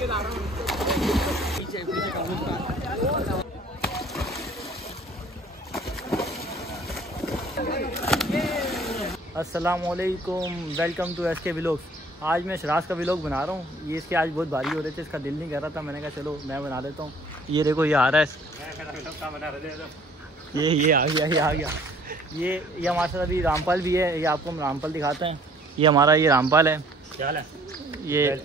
अस्सलामुअलैकुम, welcome to SK vlogs. आज मैं शराज का व्लॉग बना रहा हूँ। ये इसके आज बहुत भारी हो रहे थे, इसका दिल नहीं कर रहा था। मैंने कहा चलो मैं बना देता हूँ। ये देखो ये आ रहा है, ये आ गया, ये आ गया। ये हमारे साथ अभी रामपाल भी है। ये आपको हम रामपाल दिखाते हैं। ये हमारा ये रामपाल है, ये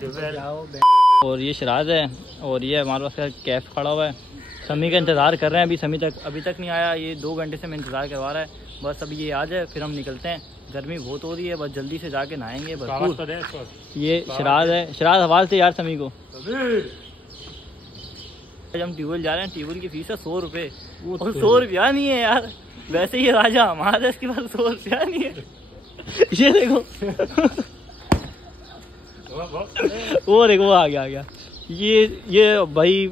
और ये शराज है। और ये हमारे पास कैफ खड़ा हुआ है। समी का इंतज़ार कर रहे हैं। अभी तक नहीं आया। ये 2 घंटे से मैं इंतज़ार करवा रहा है। बस अभी ये आ जाए फिर हम निकलते हैं। गर्मी बहुत हो रही है, बस जल्दी से जाके नहाएंगे भरपूर। ये शराज है, शराज आवाज़ से यार समी को। आज हम ट्यूबवेल जा रहे हैं। ट्यूबवेल की फीस है 100 रुपये। 100 रुपया नहीं है यार, वैसे ये राजा हमारा, इसके पास 100 रुपया नहीं है। ये देखो वो देखो वो आ गया। ये भाई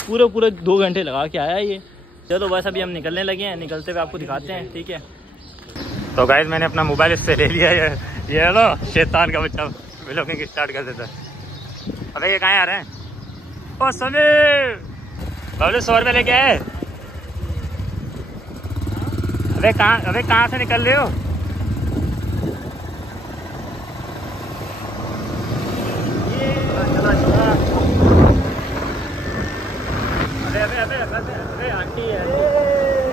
पूरे 2 घंटे लगा के आया ये। चलो बस अभी हम निकलने लगे हैं, निकलते हुए आपको दिखाते हैं, ठीक है। तो गाइस मैंने अपना मोबाइल इससे ले लिया है। ये है ना शैतान का बच्चा, व्लॉगिंग स्टार्ट कर देता है। अबे ये कहाँ आ रहे हैं? ओ समीर बबलू 100 रुपये लेके आए। अबे कहाँ से निकल रहे हो? अबे आंटी है,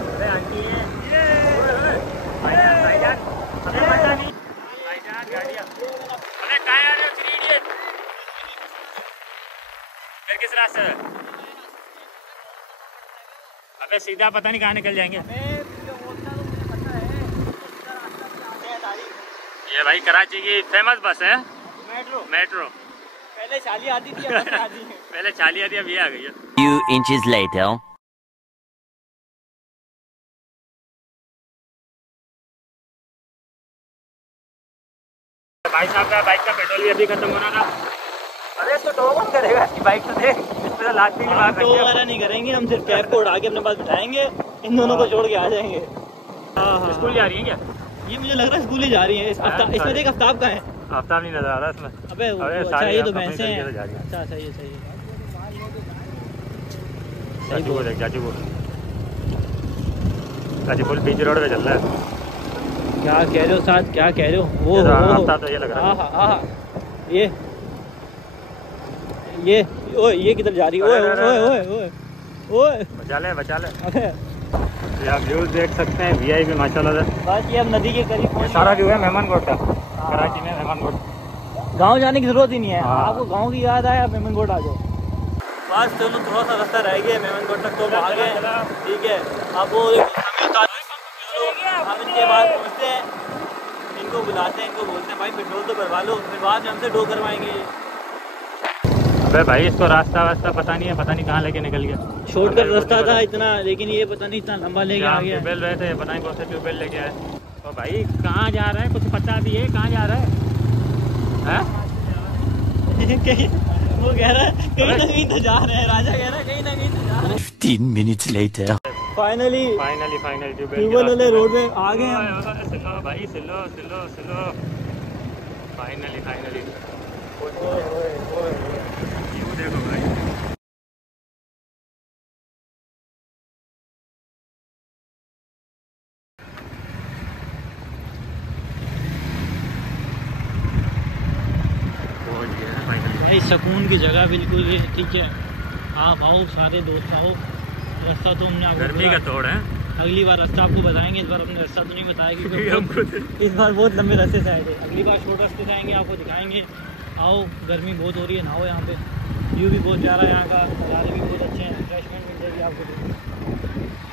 अबे आंटी है। भाईजान, अबे भाईजान नहीं, भाईजान गाड़ियाँ। अबे कहाँ आ रहे हो 3 इडियट? फिर किस रास्ते है? अबे सीधा पता नहीं कहाँ निकल जाएंगे। ये भाई कराची की फेमस बस है, मेट्रो। पहले चाली आती थी, पहले चाली आती, अब ये आ गई है। Few inches later. भाई साहब का बाइक का पेट्रोल भी अभी खत्म होना था। अरे तो टो कौन करेगा इसकी बाइक तो देख, इस पर लास्ट की बात टो वगैरह नहीं करेंगे हम, सिर्फ कैब को उड़ा के अपने पास बिठाएंगे, इन दोनों को छोड़ के आ जाएंगे। स्कूल जा रही है क्या? ये मुझे लग रहा है स्कूल ही जा रही है। इसमें देख आफ्ताब का है। आफ्ताब नहीं नजर आ रहा इसमें। अबे अच्छा ये तो भैंसे हैं। अच्छा सही है। गाजीपुर बीच रोड पे चल रहा है। क्या कह रहे हो साथ, क्या कह रहे हो? वो तो ये लग रहा है। ये किधर जा रही है? ओए बचा ले। ये आप व्यूज देख सकते हैं, VIP माशाल्लाह से। बस ये अब नदी के करीब सारा व्यू है मेहमानगोट का। कराची में मेहमानगोट गांव जाने की जरूरत ही नहीं है। आपको गांव की याद आया, मेहमानगोट आ जाओ। बस चलो थोड़ा सा रास्ता रह गया मेहमानगोट तक, तो आ गए, ठीक है। अब वो हम इनके बाद पहुँचते हैं, इनको बुलाते हैं, इनको बोलते हैं भाई पेट्रोल तो भरवा लो, फिर बाद में हमसे टो करवाएंगे। अबे भाई इसको रास्ता पता नहीं है, पता नहीं कहाँ लेके निकल गया। शॉर्टकट रास्ता था इतना, लेकिन ये पता नहीं इतना लंबा लेके आ गया। ट्यूबवेल रहे थे, पता नहीं कौन सा ट्यूबवेल लेके आए। तो भाई कहाँ जा रहा है कुछ पता भी है? कहाँ जा रहा है? वो कह रहा है कहीं ना कहीं तो जा रहे हैं। राजा कह रहा है कहीं ना कहीं तो जा रहे हैं। 15 minutes later. फाइनली ट्यूबवेल वाले रोड पे आ गए हम। स्लो भाई, स्लो। फाइनली देखो भाई। भाई सुकून की जगह बिल्कुल, ठीक है। आप आओ, सारे दोस्त आओ। रास्ता तो हमने आपको गर्मी का तोड़ है। अगली बार रास्ता आपको बताएंगे, इस बार हमने रास्ता तो नहीं बताया क्योंकि इस बार बहुत लंबे रास्ते से आए थे। अगली बार शॉर्ट रास्ते से आएंगे, आपको दिखाएंगे। आओ, गर्मी बहुत हो रही है, नहाओ यहाँ पे। व्यू भी बहुत प्यारा है यहाँ का, नज़ारे भी बहुत अच्छे हैं, रिफ्रेशमेंट मिल जाएगी आपको।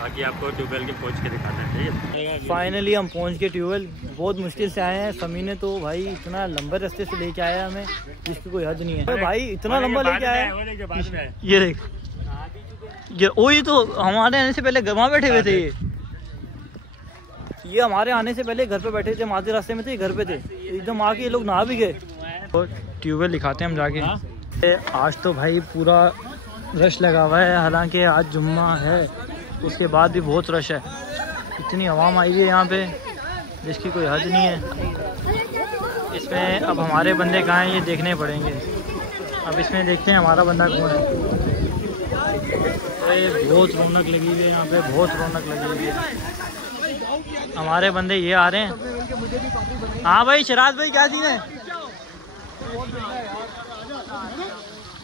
बाकी आपको ट्यूबवेल के पहुँच के दिखाते हैं, ठीक है। फाइनली हम पहुँच गए ट्यूबवेल। बहुत मुश्किल से आए हैं। समी ने तो भाई इतना लंबे रास्ते से लेके आया हमें, जिसकी कोई हद नहीं है। भाई इतना लंबा लेके आया। ये देख, ये तो हमारे आने से पहले वहाँ बैठे हुए थे। ये हमारे आने से पहले घर पे बैठे थे, माथे रास्ते में थे, घर पे थे। एकदम आके ये लोग नहा भी गए। और ट्यूबवेल दिखाते हैं हम जाके। आज तो भाई पूरा रश लगा हुआ है, हालांकि आज जुम्मा है, उसके बाद भी बहुत रश है। इतनी आवाम आई है यहाँ पे जिसकी कोई हद नहीं है। इसमें अब हमारे बंदे कहाँ हैं ये देखने पड़ेंगे। अब इसमें देखते हैं हमारा बंदा कौन है। बहुत रौनक लगी हुई है यहाँ पे, बहुत रौनक लगी हुई है। हमारे बंदे ये आ रहे हैं। हाँ भाई शराज भाई क्या सीन है?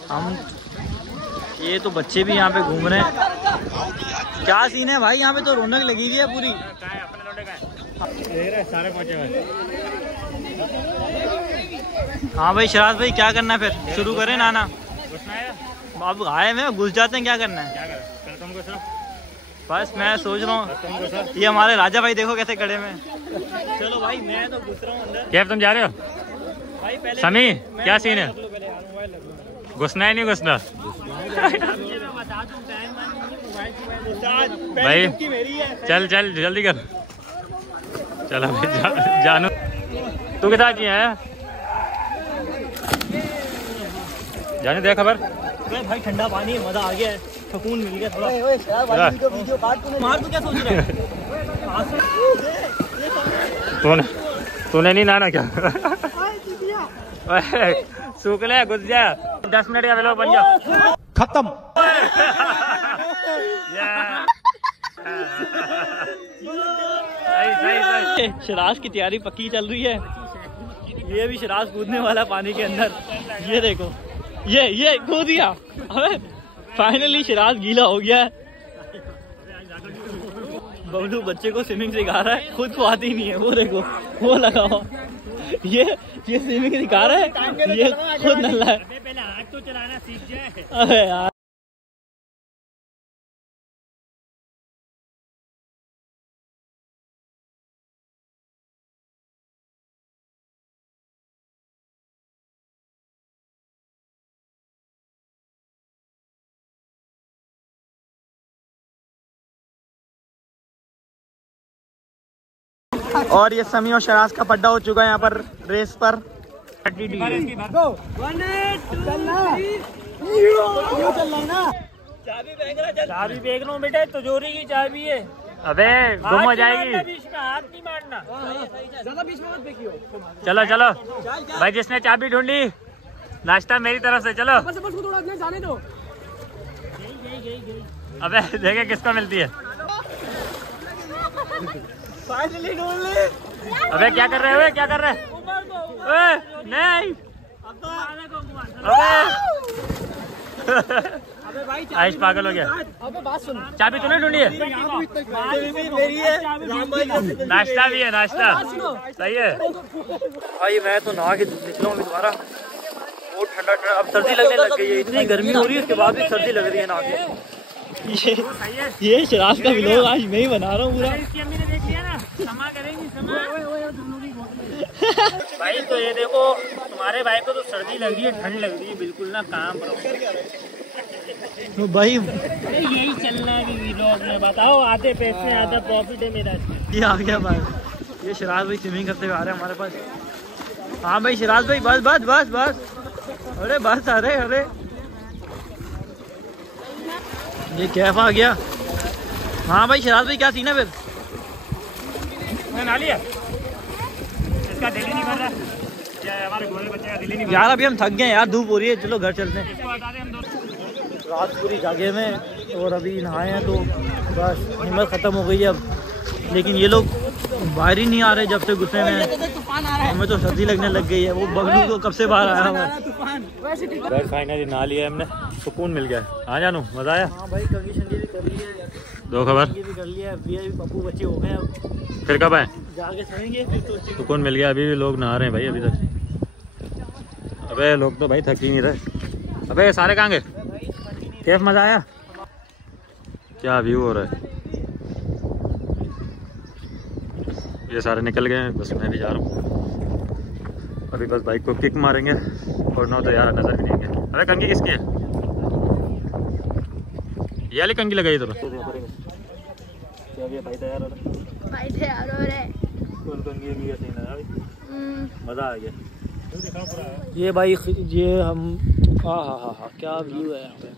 हम ये तो बच्चे भी यहाँ पे घूम रहे हैं। क्या सीन है भाई? यहाँ पे तो रौनक लगी हुई है पूरी। सारे पहुंचे हुए। हाँ भाई शराज भाई क्या करना है फिर? शुरू करें नाना? अब आए में घुस जाते हैं, क्या करना है? बस मैं सोच रहा हूँ ये हमारे राजा भाई देखो कैसे खड़े में। चलो भाई मैं तो घुस रहा हूँ अंदर। क्या तुम जा रहे हो भाई? पहले समी क्या सीन है? घुसना है नहीं घुसना? भाई चल चल जल्दी कर। चलो भाई जानू तू कितना किया है? जानू दे खबर। भाई ठंडा पानी है, मजा आ गया है, सुकून मिल गया थोड़ा। मार तू क्या सोच रहा है? तूने नहीं नाना क्या? सूख ले घुस जा। 10 मिनट का वेलो बन जा। खत्म। सही। शराज की तैयारी पक्की चल रही है। ये भी शराज कूदने वाला पानी के अंदर। ये देखो ये कूद दिया। अबे फाइनली शराज गीला हो गया है। बबलू बच्चे को स्विमिंग सिखा रहा है, खुद को आती नहीं है। वो देखो वो लगा हुआ। ये स्विमिंग सिखा रहा है, ये खुद नल्ला है। पहले हाथ तो चलाना सीख जाए। अबे यार और ये समी और शराज का पड्डा हो चुका है यहाँ पर रेस पर। चाबी फेंक रहा हूँ बेटा, तिजोरी की चाबी है। अबे गुम हो जाएगी। हाथ नहीं मारना। ज्यादा बीच में मत फेंकियो। चलो चलो भाई, जिसने चाबी ढूंढी नाश्ता मेरी तरफ से। चलो बस थोड़ा जाने दो। अबे देखे किसको मिलती है। फाइनली ढूंढ ली। अबे क्या कर रहे हो? क्या कर रहे हैं? नहीं अबे भाई आयुष पागल हो गया। अबे बात सुन। चाबी तूने ढूंढी है? मेरी है। नाश्ता भी है, नाश्ता सही है। भाई मैं तो नहा के निकला हूँ दोबारा। बहुत ठंडा ठंडा, अब सर्दी लगने लग गई है। इतनी गर्मी हो रही है, उसके बाद भी सर्दी लग रही है नहा के। ये शराज का व्लॉग आज मैं ही बना रहा हूँ पूरा। इसकी अम्मी ने देख लिया ना, समा करेंगी समा। भाई तो ये देखो तुम्हारे भाई को तो सर्दी लग रही है, ठंड लग रही है, बिल्कुल ना काम पर भाई। यही चलना है व्लॉग में। बताओ आधे पैसे आधा प्रॉफिट है मेरा। ये आ गया भाई, ये शराज भाई स्विमिंग करते हुए आ रहे हैं हमारे पास। हाँ भाई शराज भाई बस बस बस बस। अरे बस अरे अरे ये कैफ आ गया। हाँ भाई शराज भाई क्या सीन है फिर? मैं ना लिया इसका दिल ही नहीं कर रहा। हमारे गोरे बच्चे का दिल ही नहीं। यार अभी हम थक गए यार, धूप हो रही है, चलो घर चलते हैं। इसको बता दें हम दोस्त। रात पूरी जागे में और अभी नहाए हैं तो बस हिम्मत ख़त्म हो गई है अब। लेकिन ये लोग बाहर ही नहीं आ रहे जब से गुस्से में। हमें तो सर्दी लगने लग गई है। वो बगलू तो कब से बाहर आया हुआ है। फाइनली नहा लिया हमने, सुकून मिल गया। हाँ जानू मजा आया। हाँ भाई कंडीशन भी कर ली है, दो खबर ये भी कर लिया है। पप्पू बच्चे हो गए, अब फिर कब आए? जाके सोएंगे फिर तो। सुकून मिल गया। अभी भी लोग नहा रहे हैं भाई अभी तक। अबे लोग तो भाई थक ही नहीं रहे। अबे सारे कहाँ गए? कैफ मजा आया? क्या व्यू हो रहा है। ये सारे निकल गए हैं, बस मैं भी जा रहा हूँ। अभी बस बाइक को किक मारेंगे और ना तो यार नजर भी नहीं आएंगे। अरे कंगी किसकी है? ये वाली कंगी लगाई तो मजा आ गया। ये भाई ये हम हाँ क्या व्यू है यहाँ पे।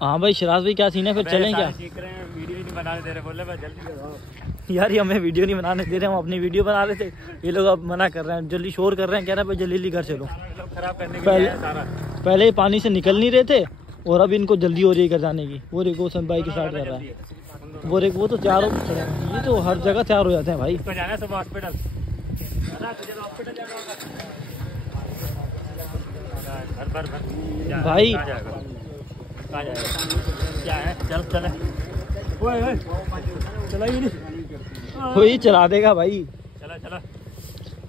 हाँ भाई शराज भाई क्या सीन है फिर? चलें क्या? सीख रहे हैं, वीडियो नहीं बनाने दे रहे। बोले भाई जल्दी यार ये हमें वीडियो नहीं बनाने दे रहे, हम अपनी वीडियो बना रहे थे, ये लोग अब मना कर रहे हैं, जल्दी शोर कर रहे हैं, कह रहे हैं जल्दी घर चलो। पहले पानी से निकल नहीं रहे थे और अब इनको जल्दी हो रही है घर जाने की। वो देखो सन भाई की स्टार्ट कर रहा है, वो तो चारों, ये तो हर जगह तैयार हो जाते हैं भाई। जाना है सुबह हॉस्पिटल, भाई क्या है, चल चले चला ही नहीं, कोई चला देगा भाई। चला चला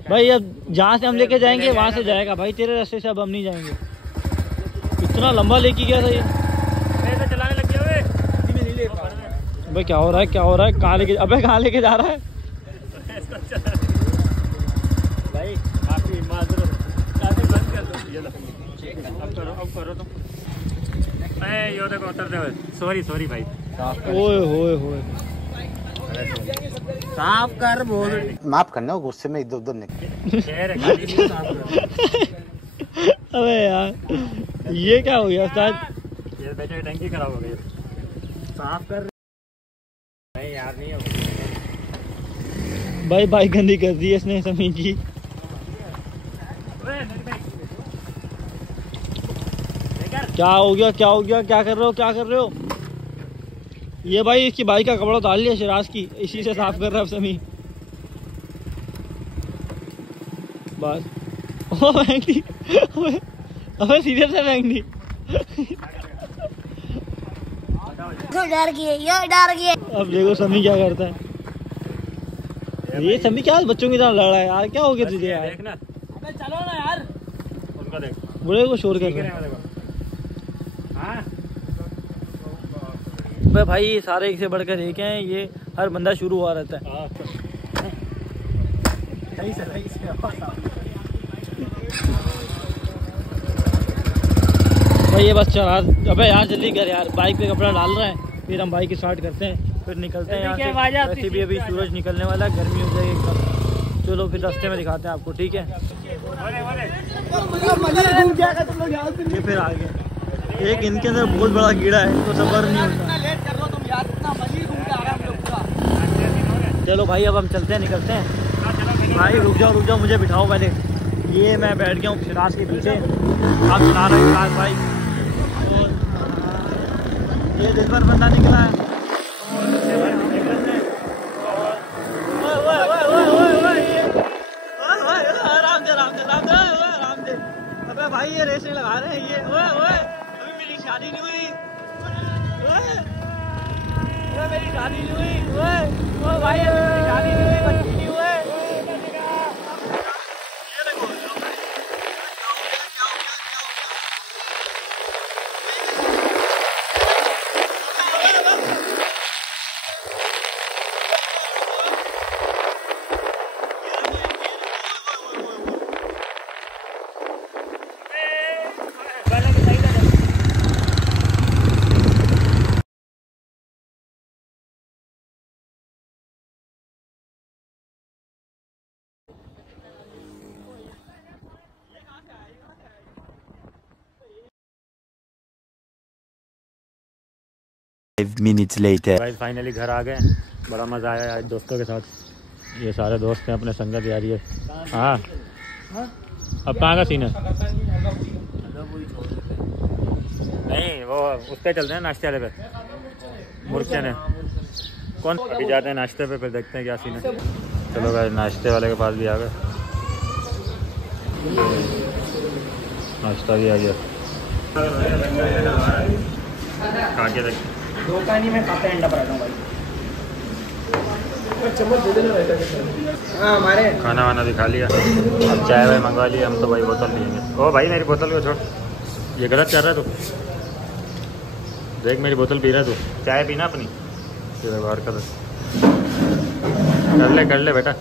भाई अब जहाँ से हम लेके जाएंगे वहाँ से जाएगा भाई, तेरे रास्ते से अब हम नहीं जाएंगे। इतना लंबा लेके गया था ये, तो चलाने लग गया भाई। क्या हो रहा है, क्या हो रहा है, कहाँ लेके, अबे कहाँ लेके जा रहा है भाई? काफी माजूर, काफी बंद कर दो, अब करो तुम। यो देखो उतरते हुए, सॉरी भाई, ओए होए होए, साफ कर बोल, माफ करना, गुस्से में इधर उधर निकल। अबे यार ये क्या हो गया उस्ताद? ये बेटे टंकी खराब हो गई, साफ कर। नहीं यार नहीं हो भाई बाइक गंदी कर दी है इसने समीर जी। क्या हो गया, क्या हो गया, क्या कर रहे हो, क्या कर रहे हो? ये भाई इसकी बाइक का कपड़ा उतार लिया शिराज की, इसी से साफ कर रहा है समीर। बस ओ महंगी, अबे सीरियस है महंगी। डर गए। अब देखो समी क्या करता है। ये समी क्या बच्चों की तरह लड़ रहा है यार, क्या हो गया तुझे यार? देखना, अबे चलो ना यार, उनका देख, बुढ़े को शोर कर रहे हैं। हाँ भाई सारे एक से बढ़कर एक हैं, ये हर बंदा शुरू हुआ रहता है। सही से भाई ये बस चला, अबे यार जल्दी कर यार, बाइक पे कपड़ा डाल रहे हैं, फिर हम बाइक स्टार्ट करते हैं, फिर निकलते हैं यहाँ से। वैसे भी अभी सूरज निकलने वाला है, गर्मी हो जाएगी एकदम। चलो फिर रास्ते में दिखाते हैं आपको, ठीक है? ये फिर आगे एक इनके अंदर बहुत बड़ा कीड़ा है, तो सबर नहीं होता। चलो भाई अब हम चलते हैं, निकलते हैं। भाई रुक जाओ मुझे बिठाओ पहले। ये मैं बैठ गया हूँ शिराज के पीछे, आप चला रहे हैं शिराज भाई। और ये दिलबर बंदा निकला है, आराम से। अबे भाई ये रेसें लगा रहे हैं ये, अभी मेरी शादी नहीं हुई, मेरी शादी नहीं हुई, भाई मेरी शादी नहीं हुई, बच्ची नहीं हुए। minutes later. भाई फाइनली घर आ गए, बड़ा मज़ा आया आज दोस्तों के साथ। ये सारे दोस्त हैं अपने, संगत यारी है। हाँ अब कहाँ का सीन है? नहीं वो उस पर चलते हैं, नाश्ते वाले पे, मुर्चे ने कौन। अभी जाते हैं नाश्ते पे, फिर देखते हैं क्या सीन है। चलो भाई नाश्ते वाले के पास भी आ गए, नाश्ता भी आ गया, खा के देखते। धोखा नहीं, मैं खाता अंडा पराठा भाई। हाँ हमारे खाना वाना भी खा लिया, अब चाय वाय मंगवा लिया, हम तो भाई बोतल पियेंगे। ओ भाई मेरी बोतल को छोड़, ये गलत कर रहा है तू, देख मेरी बोतल पी रहा है तू। चाय पीना अपनी, ये व्यवहार कर ले बेटा।